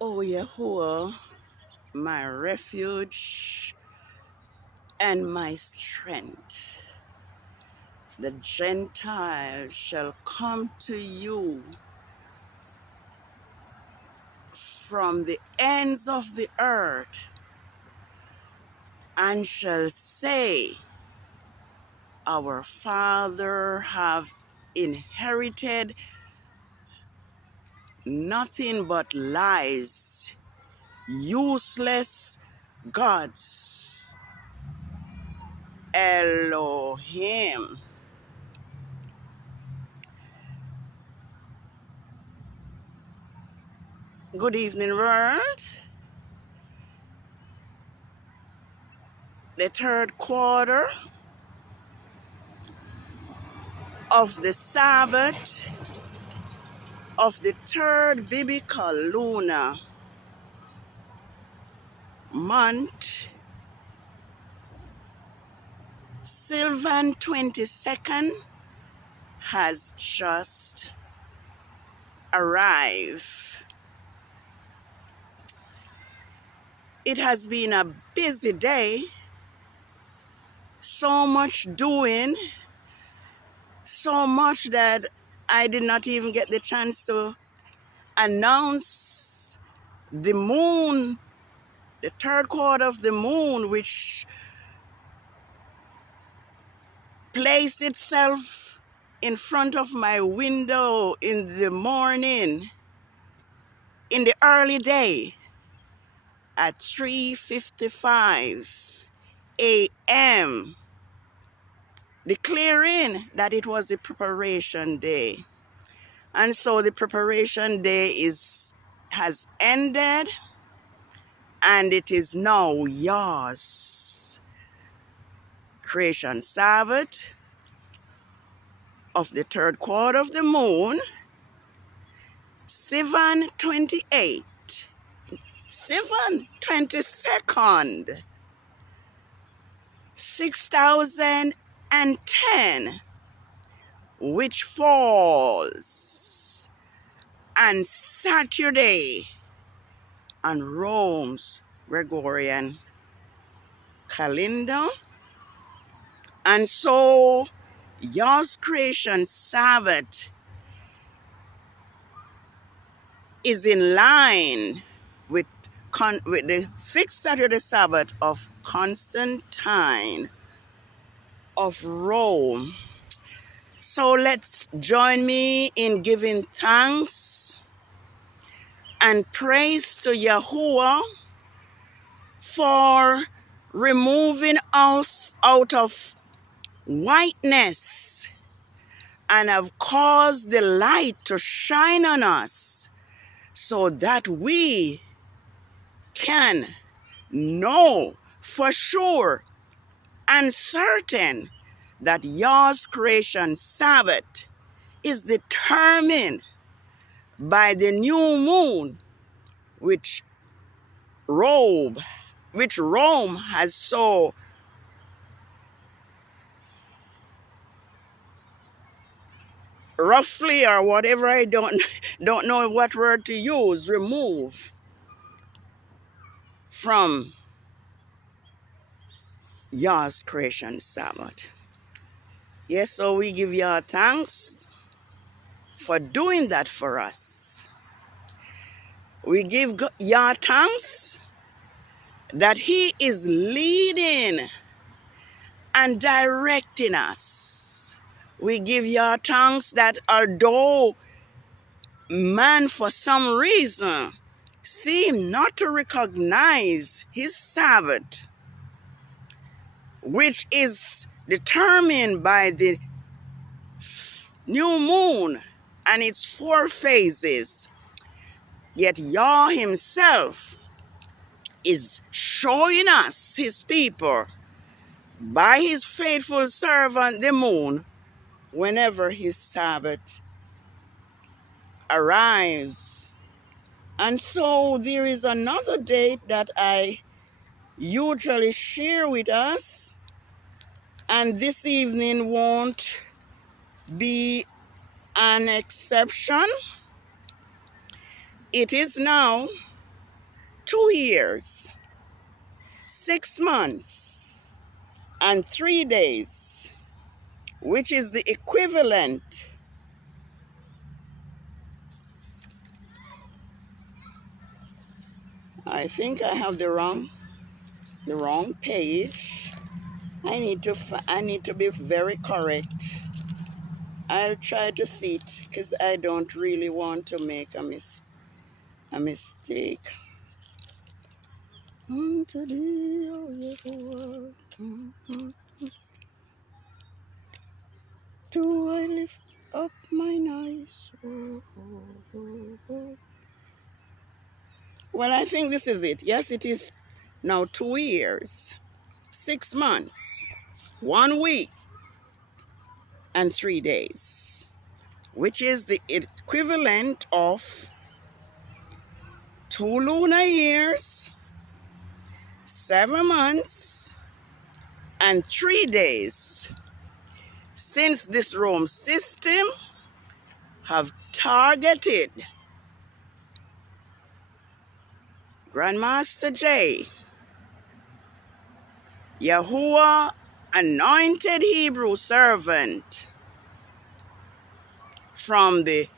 O Yahuwah, my refuge and my strength. The Gentiles shall come to you from the ends of the earth and shall say, our father have inherited nothing but lies, useless gods. Elohim. Good evening, world. The third quarter of the Sabbath of the third biblical lunar month, SIVAN 22nd, has just arrived. It has been a busy day, so much doing, so much that I did not even get the chance to announce the moon, the third quarter of the moon, which placed itself in front of my window in the morning, in the early day, at 3:55 a.m., declaring that it was the preparation day. And so the preparation day has ended, and it is now yours. Creation Sabbath of the third quarter of the moon, SIVAN 28, SIVAN 22nd, 6010, which falls on Saturday on Rome's Gregorian calendar. And so yours creation Sabbath is in line with the fixed Saturday Sabbath of Constantine of Rome. So let's join me in giving thanks and praise to Yahuwah for removing us out of whiteness and have caused the light to shine on us so that we can know for sure and certain that yours creation Sabbath is determined by the new moon which Rome has so roughly, or whatever, I don't know what word to use, remove from yours creation Sabbath. Yes, so we give y'all thanks for doing that for us. We give y'all thanks that He is leading and directing us. We give y'all thanks that although man for some reason seem not to recognize his Sabbath, which is determined by the new moon and its 4 phases, yet Yah himself is showing us, his people, by his faithful servant the moon, whenever his Sabbath arrives. And so there is another date that I usually share with us, and this evening won't be an exception. It is now 2 years, 6 months, and 3 days, which is the equivalent I think I have the wrong page. I need to be very correct. I'll try to see it because I don't really want to make a mistake. Unto thee, O Yehovah, do I lift up mine eyes? Well, I think this is it. Yes, it is now 2 years, 6 months, 1 week, and 3 days, which is the equivalent of 2 lunar years, 7 months, and 3 days since this Rome system have targeted Grandmaster J, Yahuwah anointed Hebrew servant from the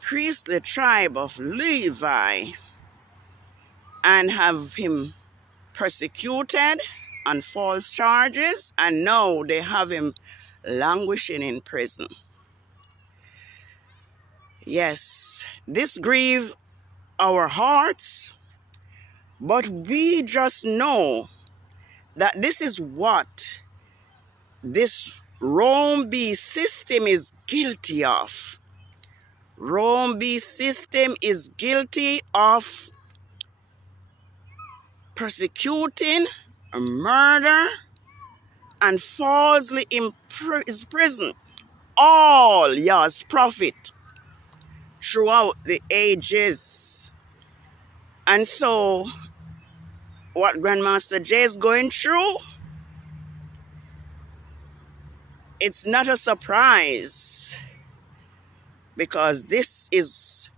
priestly tribe of Levi, and have him persecuted on false charges, and now they have him languishing in prison. Yes, this grieves our hearts, but we just know that this is what this Rome B system is guilty of. Rome B system is guilty of persecuting, murder, and falsely imprison all Yah's prophet throughout the ages. And so what Grandmaster J is going through, it's not a surprise, because this is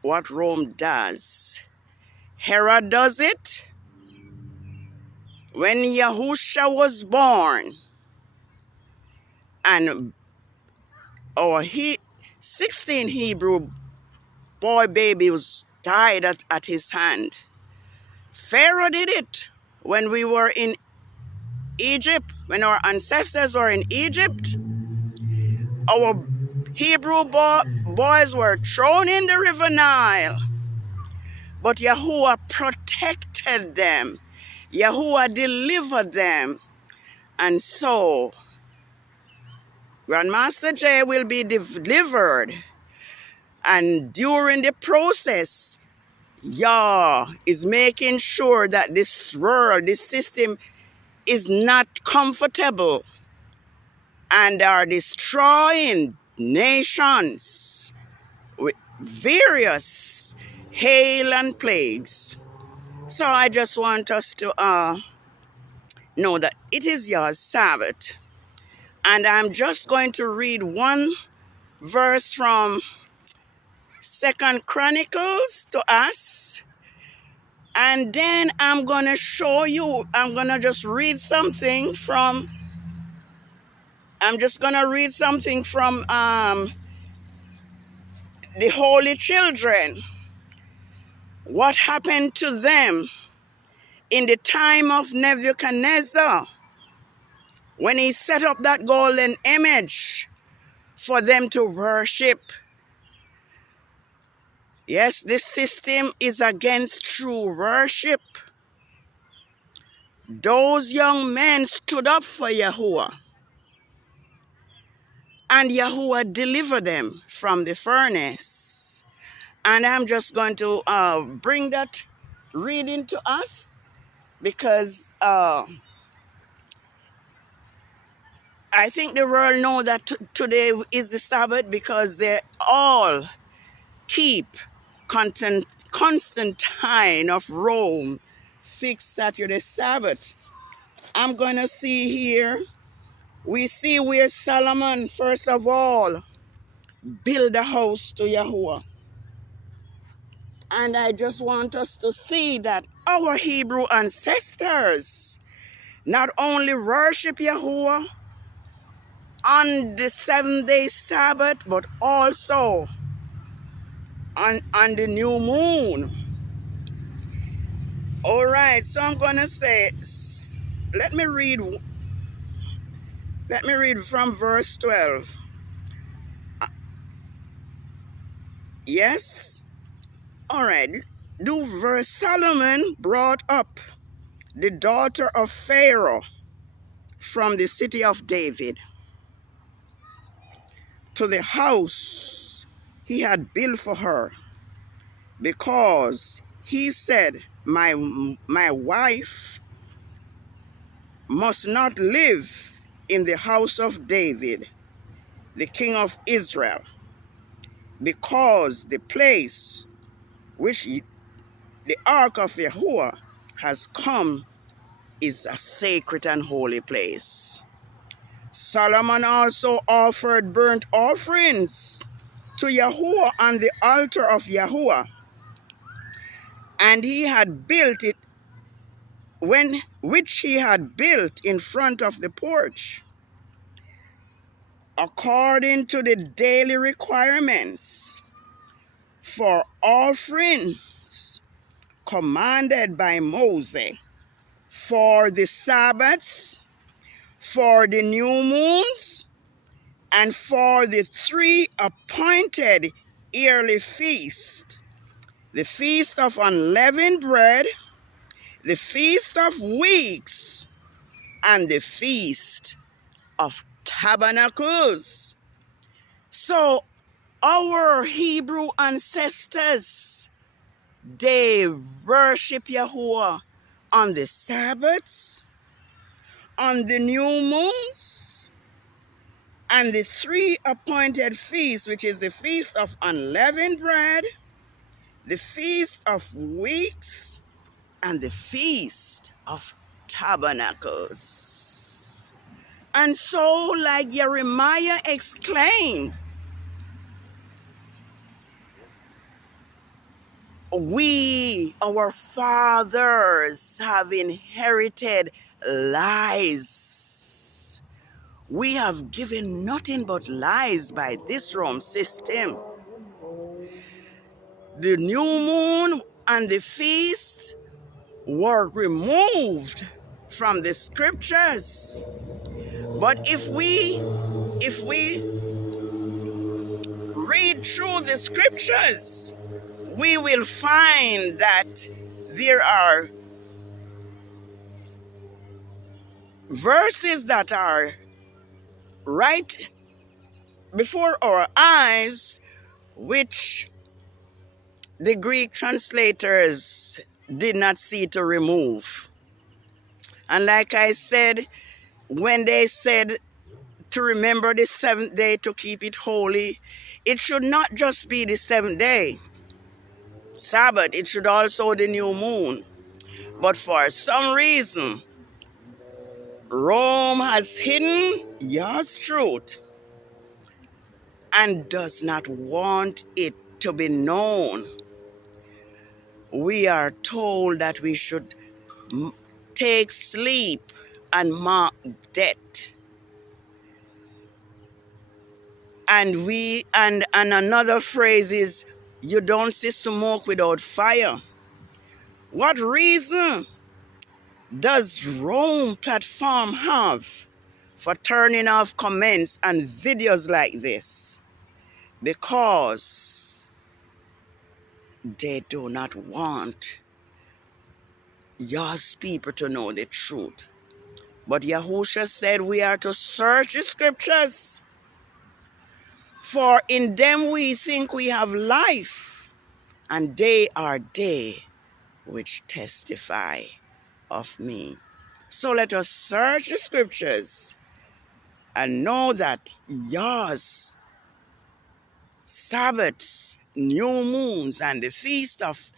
what Rome does. Herod does it when Yahusha was born, and our 16 Hebrew boy babies died at his hand. Pharaoh did it when we were in Egypt, when our ancestors were in Egypt. Our Hebrew boys were thrown in the river Nile, but Yahuwah protected them. Yahuwah delivered them. And so Grandmaster J will be delivered, and during the process, Yah is making sure that this world, this system is not comfortable, and are destroying nations with various hail and plagues. So I just want us to know that it is Yah's Sabbath. And I'm just going to read one verse from 2nd Chronicles to us. And then I'm going to show you, I'm going to just read something from, the Holy Children. What happened to them in the time of Nebuchadnezzar, when he set up that golden image for them to worship. Yes, this system is against true worship. Those young men stood up for Yahuwah, and Yahuwah delivered them from the furnace. And I'm just going to bring that reading to us, because I think the world know that today is the Sabbath, because they all keep Constantine of Rome fixed Saturday Sabbath. I'm going to see here, we see where Solomon, first of all, built a house to Yahuwah. And I just want us to see that our Hebrew ancestors not only worship Yahuwah on the 7-day Sabbath, but also on the new moon. All right, so I'm gonna say, let me read from verse 12. Yes? All right. Do verse Solomon brought up the daughter of Pharaoh from the city of David to the house he had built for her, because he said, my wife must not live in the house of David, the king of Israel, because the place which the ark of Yahuwah has come is a sacred and holy place. Solomon also offered burnt offerings to Yahuwah on the altar of Yahuwah, and he had built it which he had built in front of the porch, according to the daily requirements for offerings commanded by Moses, for the Sabbaths, for the new moons, and for the 3 appointed yearly feasts, the feast of unleavened bread, the feast of weeks, and the feast of tabernacles. So our Hebrew ancestors, they worship Yahuwah on the Sabbaths, on the new moons, and the 3 appointed feasts, which is the feast of unleavened bread, the feast of weeks, and the feast of tabernacles. And so, like Jeremiah exclaimed, we, our fathers, have inherited lies. We have given nothing but lies by this Rome system. The new moon and the feast were removed from the scriptures. But if we read through the scriptures, we will find that there are verses that are right before our eyes, which the Greek translators did not see to remove. And like I said, when they said to remember the 7th day to keep it holy, it should not just be the 7th day Sabbath, it should also the new moon. But for some reason, Rome has hidden Yah's truth and does not want it to be known. We are told that we should take sleep and mark death. And another phrase is, you don't see smoke without fire. What reason does Rome platform have for turning off comments and videos like this? Because they do not want Yah's people to know the truth. But Yahusha said we are to search the scriptures, for in them we think we have life, and they are they which testify of me. So let us search the scriptures and know that Yah's Sabbaths, new moons, and the feast of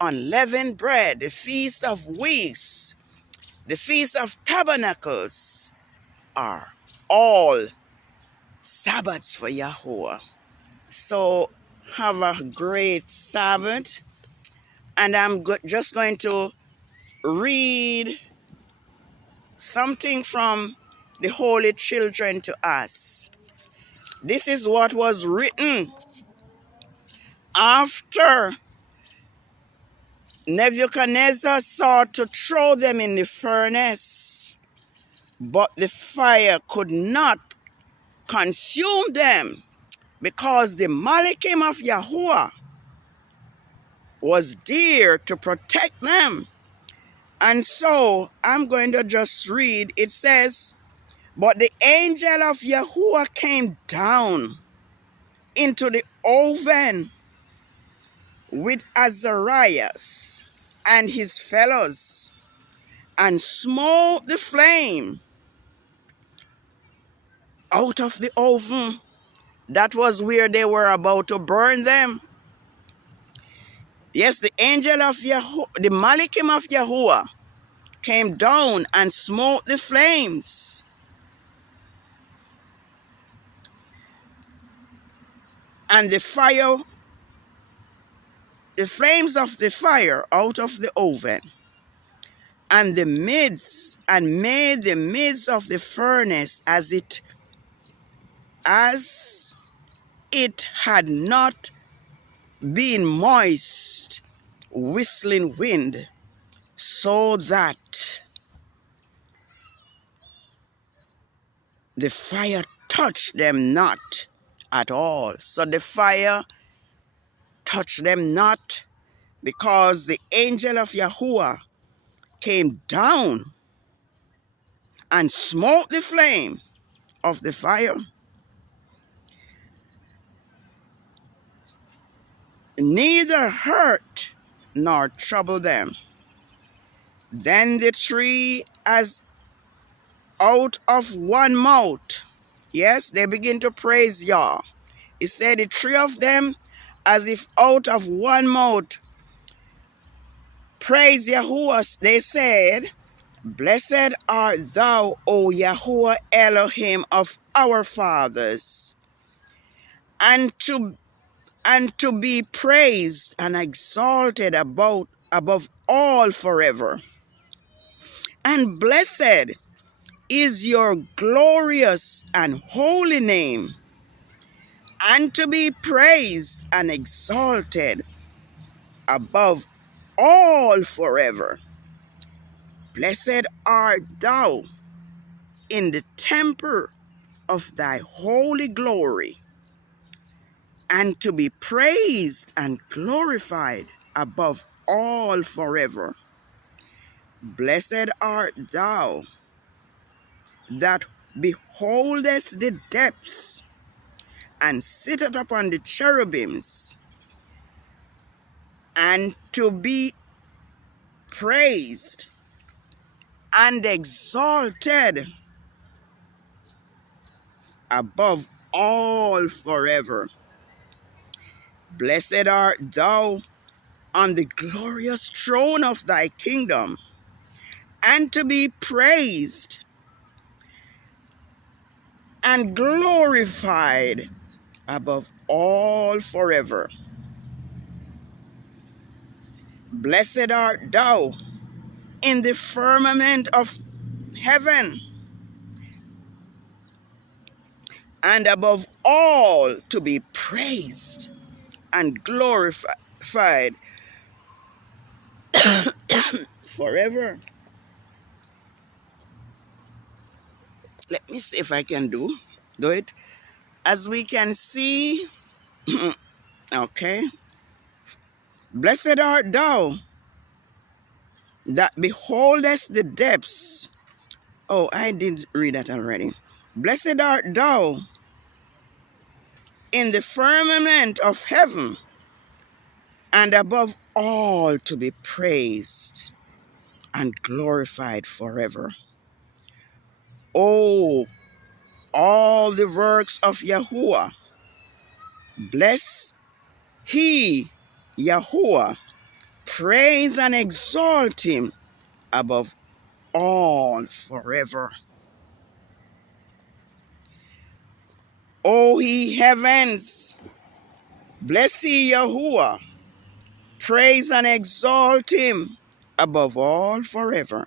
unleavened bread, the feast of weeks, the feast of tabernacles are all Sabbaths for Yahuwah. So have a great Sabbath And I'm just going to read something from the Holy Children to us. This is what was written after Nebuchadnezzar sought to throw them in the furnace, but the fire could not consume them because the Malachim of Yahuwah was there to protect them. And so I'm going to just read. It says, but the angel of Yahuwah came down into the oven with Azarias and his fellows and smote the flame out of the oven. That was where they were about to burn them. Yes, the angel of Yahuwah, the Malachim of Yahuwah, came down and smote the flames. And the flames of the fire out of the oven, and made the midst of the furnace as it had not been moist, whistling wind, so that the fire touched them not at all. So the fire touched them not, because the angel of Yahuwah came down and smote the flame of the fire. Neither hurt nor trouble them. Then the three, as out of one mouth, yes, they begin to praise Yah. It said the three of them, as if out of one mouth, praise Yahuwah. They said, blessed art thou, O Yahuwah Elohim of our fathers, and to be praised and exalted above all forever. And blessed is your glorious and holy name, and to be praised and exalted above all forever. Blessed art thou in the temple of thy holy glory, and to be praised and glorified above all forever. Blessed art thou that beholdest the depths, and sitteth upon the cherubims, and to be praised and exalted above all forever. Blessed art thou on the glorious throne of thy kingdom, and to be praised and glorified above all forever. Blessed art thou in the firmament of heaven, and above all to be praised and glorified forever. Let me see if I can do it. As we can see, okay. Blessed art thou that beholdest the depths. Oh, I did read that already. Blessed art thou in the firmament of heaven, and above all to be praised and glorified forever. Oh, all the works of Yahuwah, bless he, Yahuwah, praise and exalt him above all forever. O ye heavens, bless ye Yahuwah, Praise and exalt him above all forever.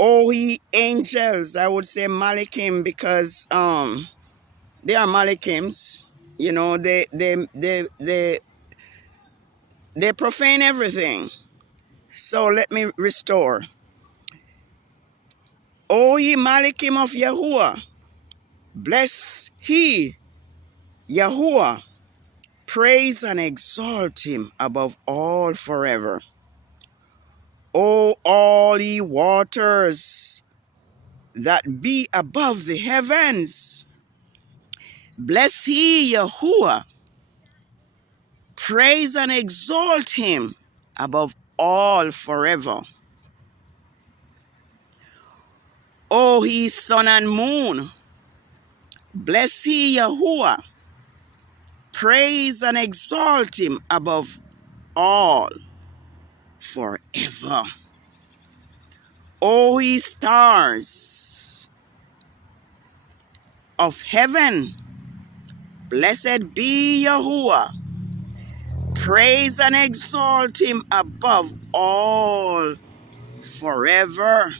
O ye angels, I would say Malachim, because they are Malachims. You know, they profane everything. So let me restore. O ye Malachim of Yahuwah, bless he Yahuwah. Praise and exalt him above all forever. O all ye waters that be above the heavens, bless ye Yahuwah. Praise and exalt him above all forever. O ye sun and moon, bless ye Yahuwah. Praise and exalt him above all forever. O ye stars of heaven, blessed be Yahuwah. Praise and exalt him above all forever.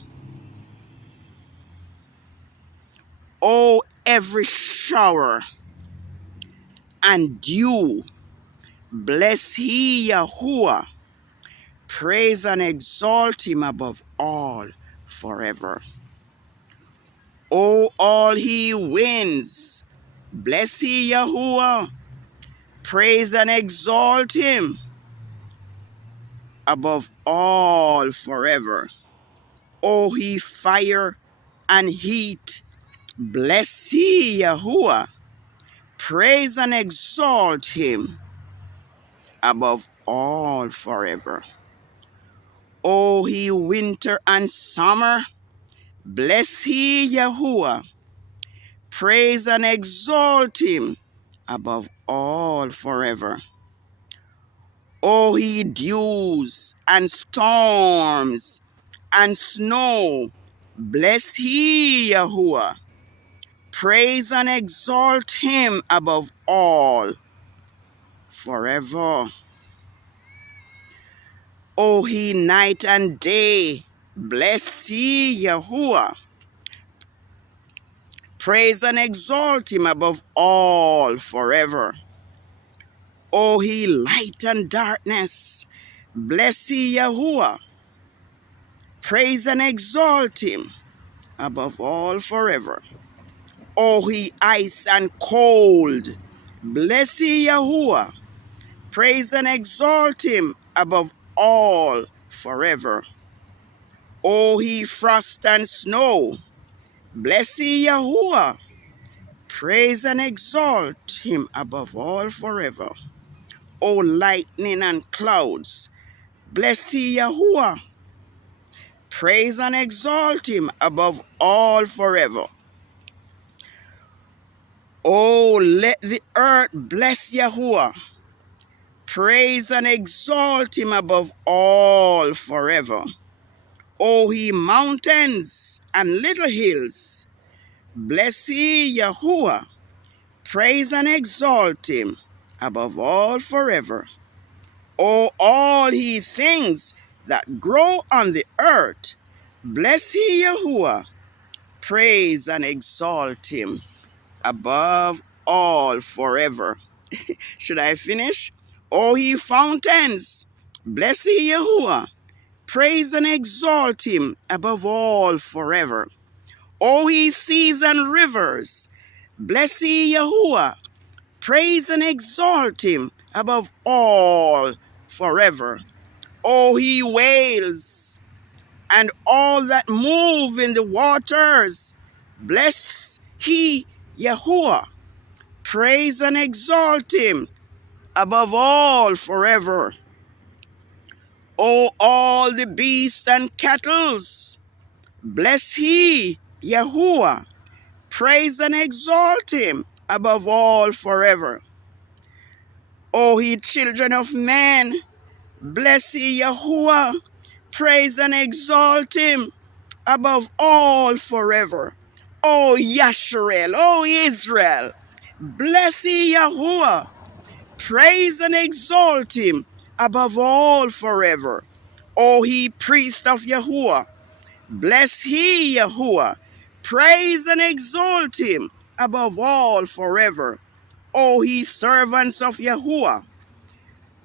O every shower and dew, bless he Yahuwah. Praise and exalt him above all forever. O all he winds, bless ye Yahuwah. Praise and exalt him above all forever. O he fire and heat, bless ye Yahuwah. Praise and exalt him above all forever. O he winter and summer, bless ye Yahuwah. Praise and exalt him above all forever. O ye dews and storms and snow, bless ye Yahuwah. Praise and exalt him above all forever. O he night and day, bless ye Yahuwah. Praise and exalt him above all forever. O he light and darkness, bless ye Yahuwah. Praise and exalt him above all forever. O he ice and cold, bless ye Yahuwah. Praise and exalt him above all forever. O he frost and snow, bless ye Yahuwah. Praise and exalt him above all forever. O lightning and clouds, bless ye Yahuwah. Praise and exalt him above all forever. O let the earth bless Yahuwah. Praise and exalt him above all forever. O ye mountains and little hills, bless ye Yahuwah. Praise and exalt him above all forever. O all ye things that grow on the earth, bless ye Yahuwah. Praise and exalt him above all forever. Should I finish? O ye fountains, bless ye Yahuwah. Praise and exalt him above all forever. O ye seas and rivers, bless ye Yahuwah. Praise and exalt him above all forever. O ye whales and all that move in the waters, bless he Yahuwah. Praise and exalt him above all forever. O all the beasts and cattle, bless he Yahuwah. Praise and exalt him above all forever. O ye children of men, bless ye Yahuwah. Praise and exalt him above all forever. O Yasharel, O Israel, bless ye Yahuwah. Praise and exalt him above all forever. O he priest of Yahuwah, bless he Yahuwah. Praise and exalt him above all forever. O ye servants of Yahuwah,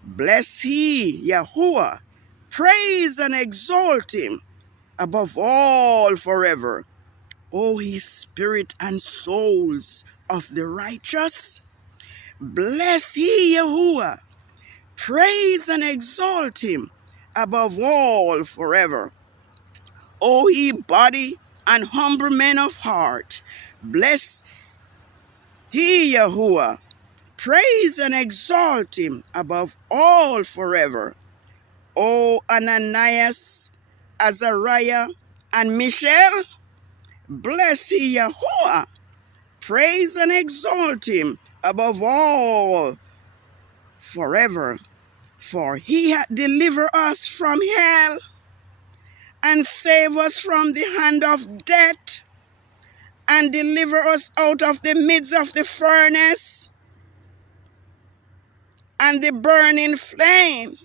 bless he Yahuwah. Praise and exalt him above all forever. O ye spirit and souls of the righteous, bless ye Yahuwah. Praise and exalt him above all forever. O ye body and humble men of heart, bless he Yahuwah. Praise and exalt him above all forever. O Ananias, Azariah, and Mishael, bless ye Yahuwah. Praise and exalt him above all forever. For he hath delivered us from hell and saved us from the hand of death and deliver us out of the midst of the furnace and the burning flame,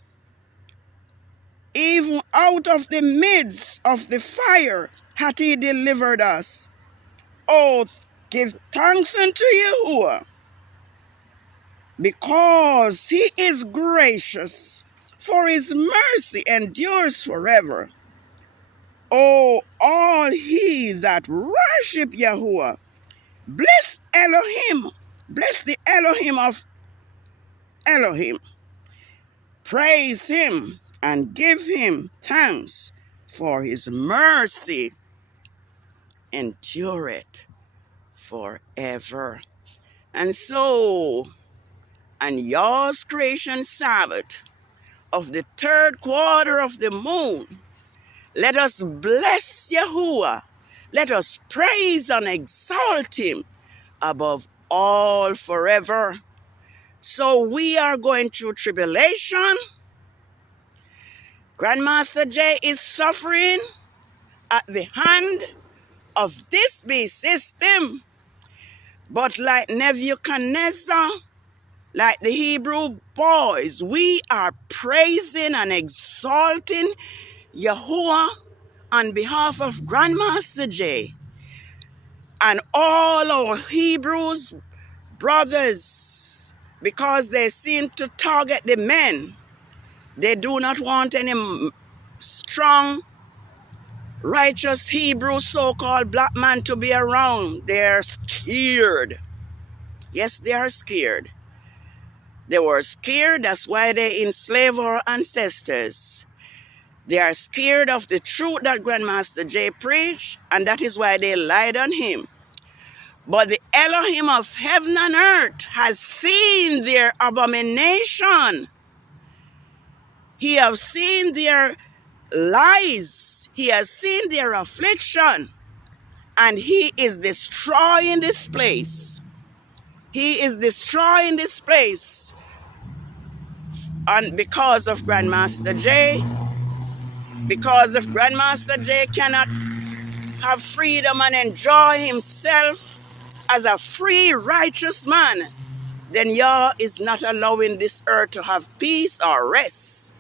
even out of the midst of the fire hath he delivered us. Oh, give thanks unto Yahuwah, because he is gracious, for his mercy endures forever. Oh, all he that worship Yahuwah, bless Elohim, bless the Elohim of Elohim. Praise him and give him thanks, for his mercy endureth forever. And so, on Yah's creation Sabbath of the third quarter of the moon, let us bless Yahuwah. Let us praise and exalt him above all forever. So we are going through tribulation. Grandmaster J is suffering at the hand of this beast system. But like Nebuchadnezzar, like the Hebrew boys, we are praising and exalting Yahuwah on behalf of Grandmaster J and all our Hebrews brothers, because they seem to target the men. They do not want any strong, righteous Hebrew so-called black man to be around. They're scared. Yes, they are scared. They were scared. That's why they enslaved our ancestors. They are scared of the truth that Grandmaster J preached, and that is why they lied on him. But the Elohim of heaven and earth has seen their abomination. He has seen their lies. He has seen their affliction. And he is destroying this place. He is destroying this place. And because of Grandmaster J, because if Grandmaster J cannot have freedom and enjoy himself as a free, righteous man, then Yah is not allowing this earth to have peace or rest.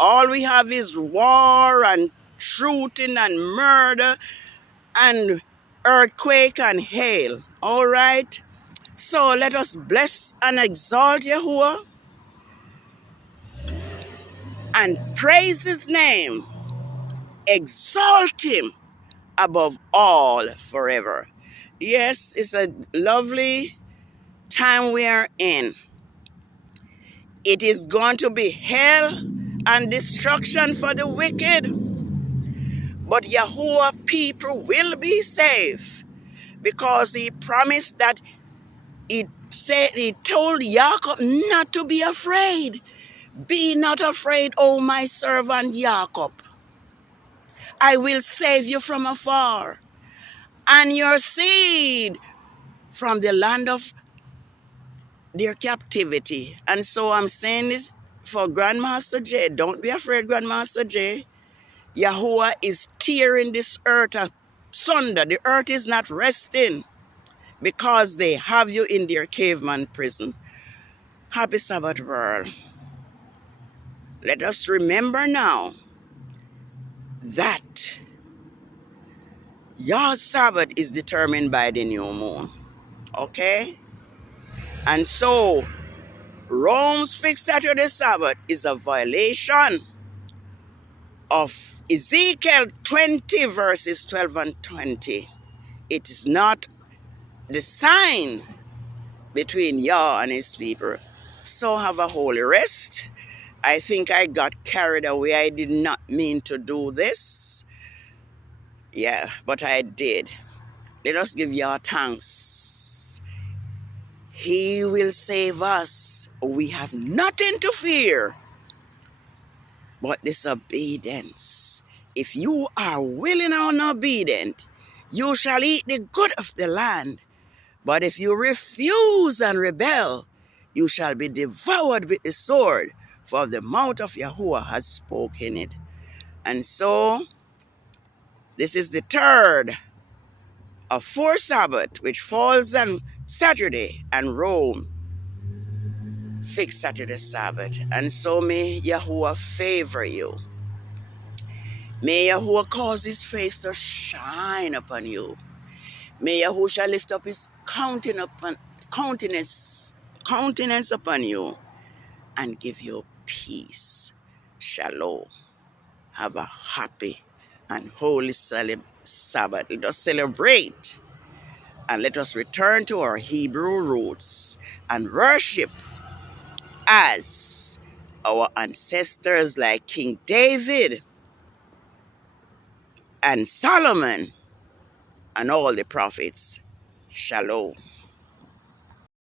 All we have is war and shooting and murder and earthquake and hail. All right? So let us bless and exalt Yahuwah and praise his name. Exalt him above all forever. Yes, it's a lovely time we are in. It is going to be hell and destruction for the wicked, but Yahuwah people will be saved, because he promised that he told Jacob not to be afraid. Be not afraid, O my servant Jacob. I will save you from afar, and your seed from the land of their captivity. And so I'm saying this for Grandmaster J. Don't be afraid, Grandmaster J. Yahuwah is tearing this earth asunder. The earth is not resting because they have you in their caveman prison. Happy Sabbath, world. Let us remember now that your Sabbath is determined by the new moon. Okay? And so, Rome's fixed Saturday Sabbath is a violation of Ezekiel 20 verses 12 and 20. It is not the sign between Yah and his people. So have a holy rest. I think I got carried away. I did not mean to do this. Yeah, but I did. Let us give Yah thanks. He will save us. We have nothing to fear but disobedience. If you are willing and obedient, you shall eat the good of the land. But if you refuse and rebel, you shall be devoured with the sword, for the mouth of Yahuwah has spoken it. And so, this is the third of 4 Sabbath, which falls on Saturday, and Rome fixed Saturday Sabbath. And so may Yahuwah favor you. May Yahuwah cause his face to shine upon you. May Yahuwah lift up his countenance upon you and give you peace. Shalom. Have a happy and holy Sabbath. Let us celebrate and let us return to our Hebrew roots and worship as our ancestors like King David and Solomon and all the prophets. Shalom.